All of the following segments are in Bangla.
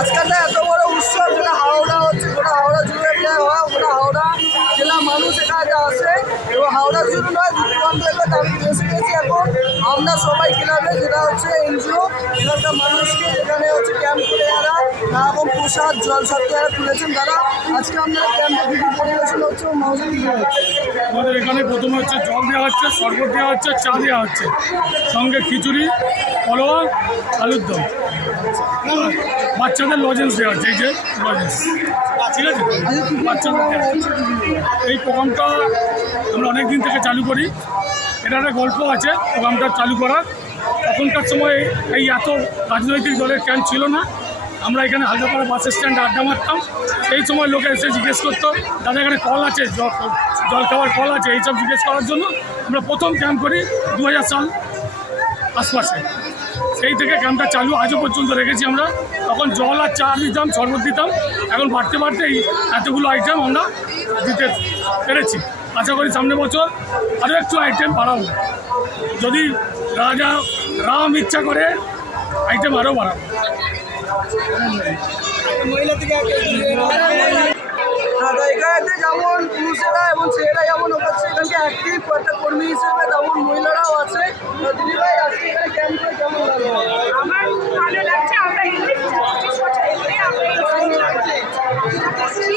আজকালটা এত বড় উৎসব, যেটা হাওড়া হচ্ছে, গোটা হাওড়া জুড়ে হয়, গোটা হাওড়া জেলা মানুষ এখানে আসে। এবং হাওড়া জুড়ে নয় দূর এলাকা থেকে আমরা সবাই ক্লাবে যেটা হচ্ছে এনজিও, এখানকার মানুষকে, এখানে হচ্ছে ক্যাম্প করে এরা নানারকম প্রসাদ, জল সত্যি এরা তুলেছেন তারা। আজকে আপনারা ক্যাম্পে বিভিন্ন পরিবেশন হচ্ছে আমাদের এখানে প্রথমে হচ্ছে জল দেওয়া হচ্ছে, শরবত দেওয়া হচ্ছে, চা দেওয়া হচ্ছে। সঙ্গে খিচুড়ি কলোয়া আলুর দম। বাচ্চাদের লজেন্স দেওয়া হচ্ছে, এই যে লজেন্স ঠিক আছে? বাচ্চাদের এই প্রোগ্রামটা আমরা অনেক দিন থেকে চালু করি। এটা একটা গল্প আছে প্রোগ্রামটা চালু করার। তখনকার সময় এই এত রাজনৈতিক দলের ক্যাম্প ছিল না। আমরা এখানে হালদাপাড়া বাস স্ট্যান্ডে আড্ডা মারতাম। সেই সময় লোকে এসে জিজ্ঞেস করতো, দাদা, এখানে কল আছে? জল জল খাওয়ার কল আছে? এইসব জিজ্ঞেস করার জন্য আমরা প্রথম ক্যাম্প করি দু হাজার সাল আশপাশে। সেই থেকে ক্যাম্পটা চালু, আজও পর্যন্ত রেখেছি আমরা। তখন জল আর চা দিতাম, শরবত দিতাম। এখন বাড়তে বাড়তে এই এতগুলো আইটেম আমরা দিতে পেরেছি। আশা করি সামনে বছর আরও একটু আইটেম বাড়াবো। যদি রাজা রাম ইচ্ছা করে আইটেম আরও বাড়াবো। যেমন পুরুষেরা এবং ছেলেরা যেমন হচ্ছে সেখানকে অ্যাক্টিভ কর্মী হিসেবে তেমন মহিলারাও আছে। তো ভাই আজকে এখানে ক্যাম্প করে কেমন লাগল আমার খুব ভালো লাগছে আমরা ইংলিশ পঁচিশ বছর ধরে আমরা এই সংসারে এসেছি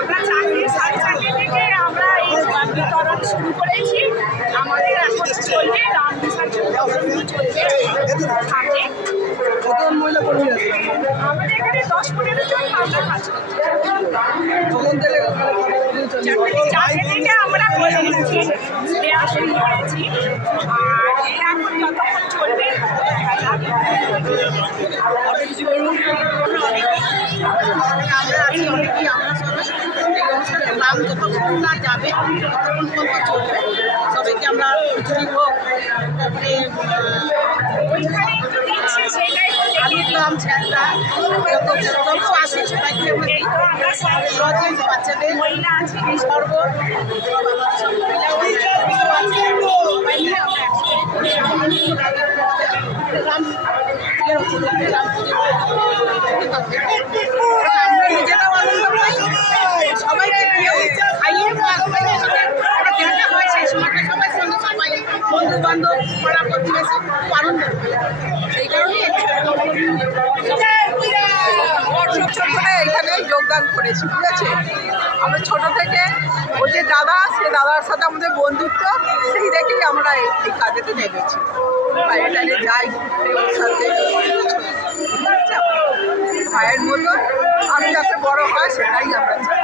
আমরা চাকরি সাড়ে চাকরি থেকে আমরা এই বিতরণ শুরু করেছি। আমাদের এখন চলবে, রাম বিসর্জন চলবে থাকে কতজন আমাদের এখানে দশ পনেরো জন আমরা কাজ করছি। তখন আমরা করে করেছি। আর এখন যতক্ষণ চলবে। না যাবে চলবে। সবাইকে আমরা খিচুড়ি তারপরে। আলুর দাম ছ্যাঁচড়া যত যত আসে সবাইকে আমরা বাচ্চাদের আমরা নিজেরাও আনন্দ পাই সবাইকে দিয়েও খাইয়ে সবাইকে সাথে একটা দেখা হয় সেই সময়টা সবাই সঙ্গে সবাই বন্ধু বান্ধব পাড়া প্রতিবেশী সেই কারণেই বছর ধরে এখানে যোগদান করেছি, ঠিক আছে? আমরা ছোট থেকে ওই যে দাদা, সে দাদার সাথে আমাদের বন্ধুত্ব, সেই দেখেই আমরা এই এই কাজেতে নেমেছি। বাইরে টাইরে যাই সাথে ভাইয়ের মতো। আমি যাতে বড় হয়, সেটাই আমরা চাই।